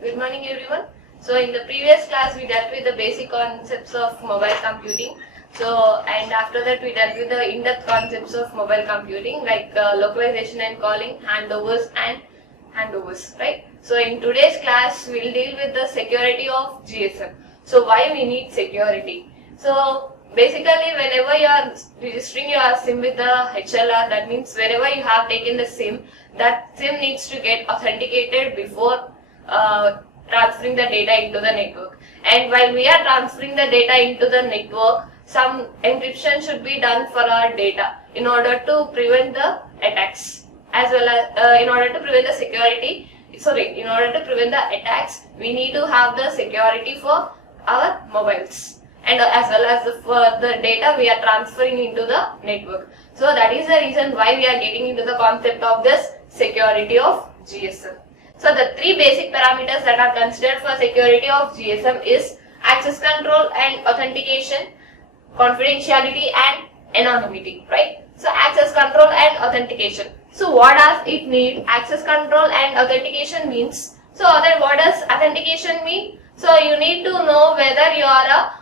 Good morning everyone. So in the previous class we dealt with the basic concepts of mobile computing. And after that we dealt with the in-depth concepts of mobile computing like localization and calling, handovers and handovers, right? So in today's class we'll deal with the security of GSM. So why we need security? So basically whenever you are registering your SIM with the HLR, that means wherever you have taken the SIM, that SIM needs to get authenticated before transferring the data into the network. And while we are transferring the data into the network, some encryption should be done for our data in order to prevent the attacks, as well as in order to prevent the in order to prevent the attacks, we need to have the security for our mobiles, and as well as for the data we are transferring into the network. So that is the reason why we are getting into the concept of this security of GSM. So the three basic parameters that are considered for security of GSM is access control and authentication, confidentiality and anonymity, right? So access control and authentication. So what does it need? Access control and authentication means, what does authentication mean? So you need to know whether you are a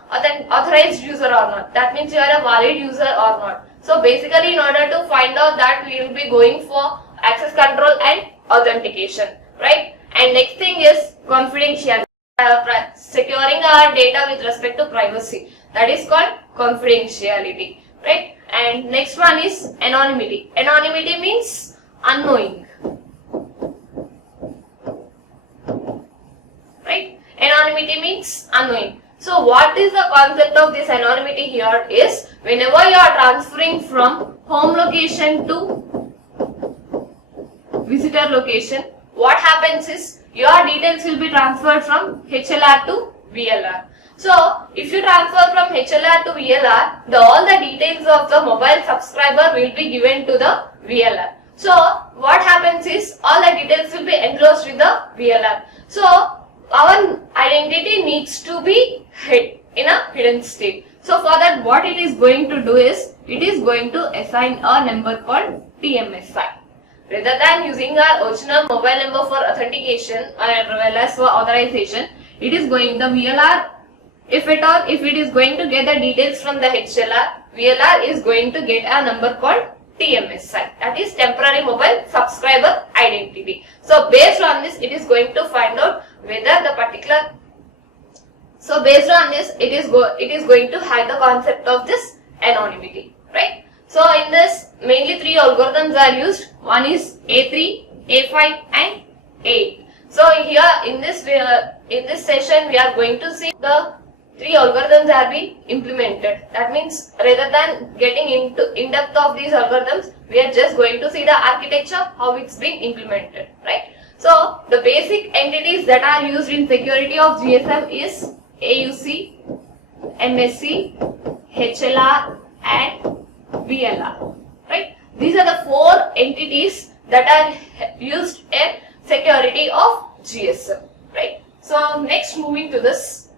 authorized user or not. That means you are a valid user or not. So basically in order to find out that, we will be going for access control and authentication, right? And next thing is confidentiality, securing our data with respect to privacy. That is called confidentiality, right? And next one is anonymity. Anonymity means unknowing, right? Anonymity means unknowing. So what is the concept of this anonymity here is, whenever you are transferring from home location to visitor location, what happens is your details will be transferred from HLR to VLR. So if you transfer from HLR to VLR, all the details of the mobile subscriber will be given to the VLR. So what happens is, all the details will be enclosed with the VLR. So our identity needs to be hid in a hidden state. So for that, what it is going to do is, it is going to assign a number called TMSI. Rather than using our original mobile number for authentication as well as for authorization, it is going, the VLR, if it is going to get the details from the HLR, VLR is going to get a number called TMSI, that is temporary mobile subscriber identity. So based on this, it is going to find out whether the particular, so based on this, it is going to have the concept of this anonymity, right? So in this, mainly three algorithms are used. One is A3, A5 and A8. So here in this session we are going to see the three algorithms are being implemented. That means rather than getting into in-depth of these algorithms, we are just going to see the architecture, how it's being implemented, right? So the basic entities that are used in security of GSM is AUC, MSC, HLR and VLR, right? These are the four entities that are used in security of GSM, right? So next, moving to this,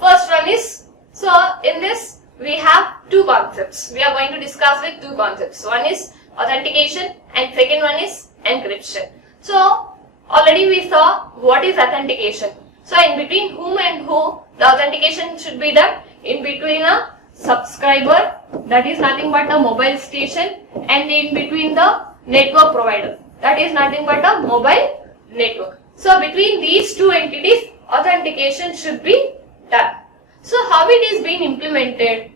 first one is, so in this we have two concepts. We are going to discuss with two concepts. One is authentication and second one is encryption. So already we saw what is authentication. So in between whom and who the authentication should be done? In between a subscriber, that is nothing but a mobile station, and in between the network provider, that is nothing but a mobile network. So between these two entities, authentication should be done. So how it is being implemented?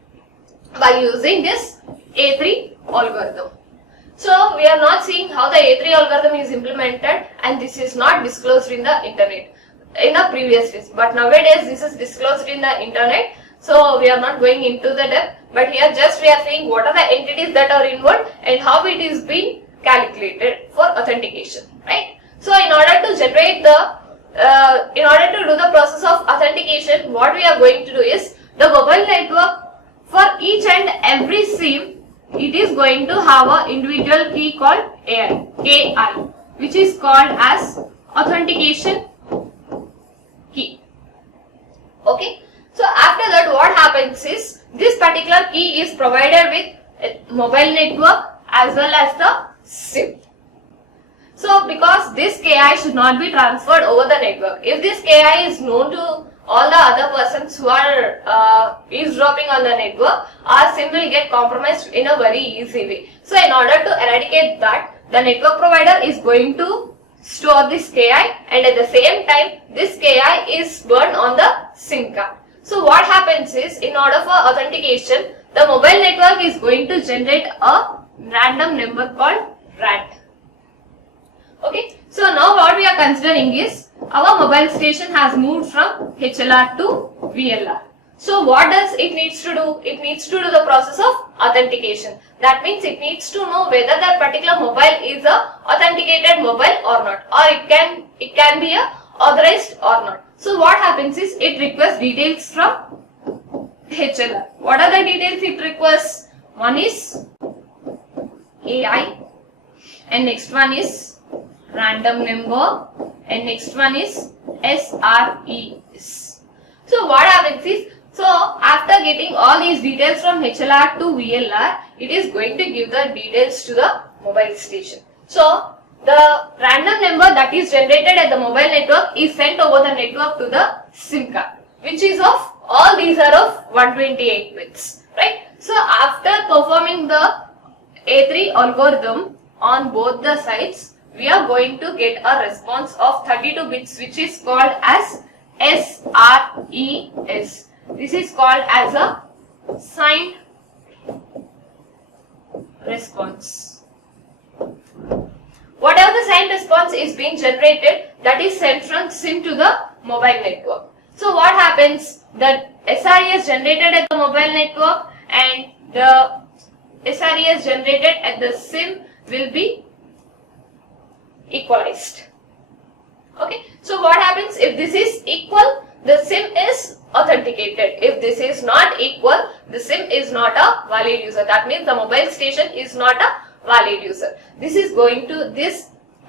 By using this A3 algorithm. So we are not seeing how the A3 algorithm is implemented, and this is not disclosed in the internet in the previous days, but nowadays this is disclosed in the internet. So we are not going into the depth, but here just we are saying what are the entities that are involved and how it is being calculated for authentication, right? So in order to generate the in order to do the process of authentication, what we are going to do is, the mobile network, for each and every SIM, it is going to have an individual key called KI, which is called as authentication key. Okay. So after that, what happens is, this particular key is provided with a mobile network as well as the SIM. So because this KI should not be transferred over the network. If this KI is known to all the other persons who are eavesdropping on the network, our SIM will get compromised in a very easy way. So in order to eradicate that, the network provider is going to store this KI, and at the same time this KI is burned on the SIM card. So what happens is, in order for authentication, the mobile network is going to generate a random number called RAND. Okay, so now what we are considering is, our mobile station has moved from HLR to VLR. So what does it needs to do? It needs to do the process of authentication. That means it needs to know whether that particular mobile is a authenticated mobile or not, or it can be a authorized or not. So what happens is, it requests details from HLR. What are the details it requests? One is AI, and next one is random number, and next one is SRES. So what happens is, so after getting all these details from HLR to VLR, it is going to give the details to the mobile station. So the random number that is generated at the mobile network is sent over the network to the SIM card, which is of, all these are of 128 bits, right? So after performing the A3 algorithm on both the sides, we are going to get a response of 32 bits, which is called as SRES. This is called as a signed response. Whatever the signed response is being generated, that is sent from SIM to the mobile network. So what happens? The SRES generated at the mobile network and the SRES generated at the SIM will be equalized. Okay, so what happens if this is equal? The SIM is authenticated. If this is not equal, the SIM is not a valid user. That means the mobile station is not a valid user. This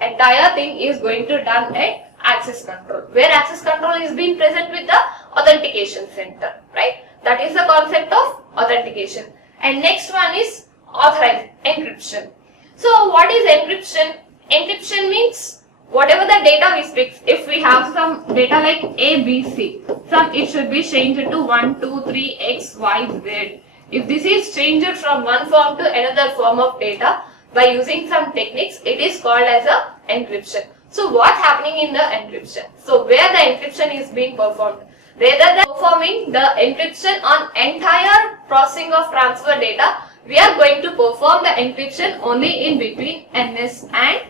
entire thing is going to done at access control, where access control is being present with the authentication center, right? That is the concept of authentication. And next one is authorized encryption. So what is encryption? Encryption means whatever the data we speak, if we have some data like A, B, C, it should be changed to 1, 2, 3, X, Y, Z. If this is changed from one form to another form of data by using some techniques, it is called as a encryption. So what's happening in the encryption? So where the encryption is being performed, rather than performing the encryption on entire processing of transfer data, we are going to perform the encryption only in between MS and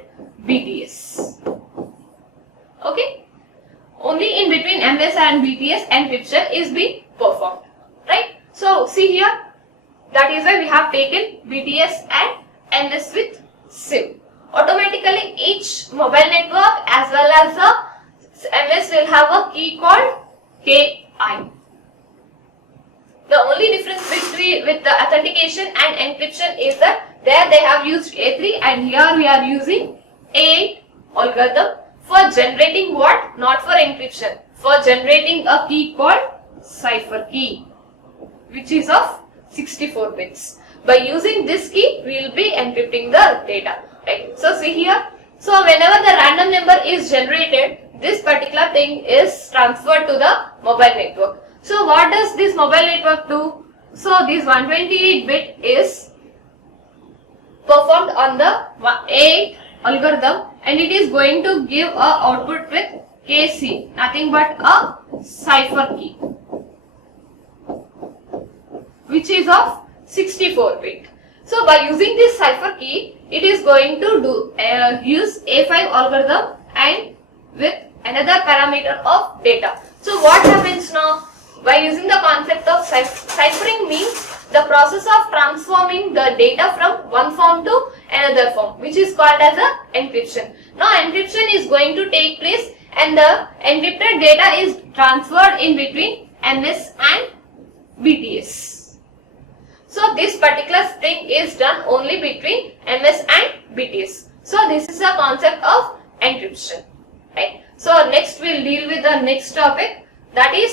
BTS. Okay, only in between MS and BTS encryption is being performed, right? So see here, that is why we have taken BTS and MS with SIM. Automatically each mobile network as well as the MS will have a key called KI. The only difference between with the authentication and encryption is that there they have used A3 and here we are using A8 algorithm for generating what? Not for encryption, for generating a key called cipher key, which is of 64 bits. By using this key, we will be encrypting the data. Right? So see here, so whenever the random number is generated, this particular thing is transferred to the mobile network. So what does this mobile network do? So this 128 bit is performed on the A8 algorithm and it is going to give a output with KC, nothing but a cipher key, which is of 64 bit. So by using this cipher key, it is going to use A5 algorithm and with another parameter of data. So what happens now? By using the concept of ciphering means the process of transforming the data from one form to another form, which is called as a encryption. Now encryption is going to take place and the encrypted data is transferred in between MS and BTS. So this particular thing is done only between MS and BTS. So this is a concept of encryption, right? So next we'll deal with the next topic, that is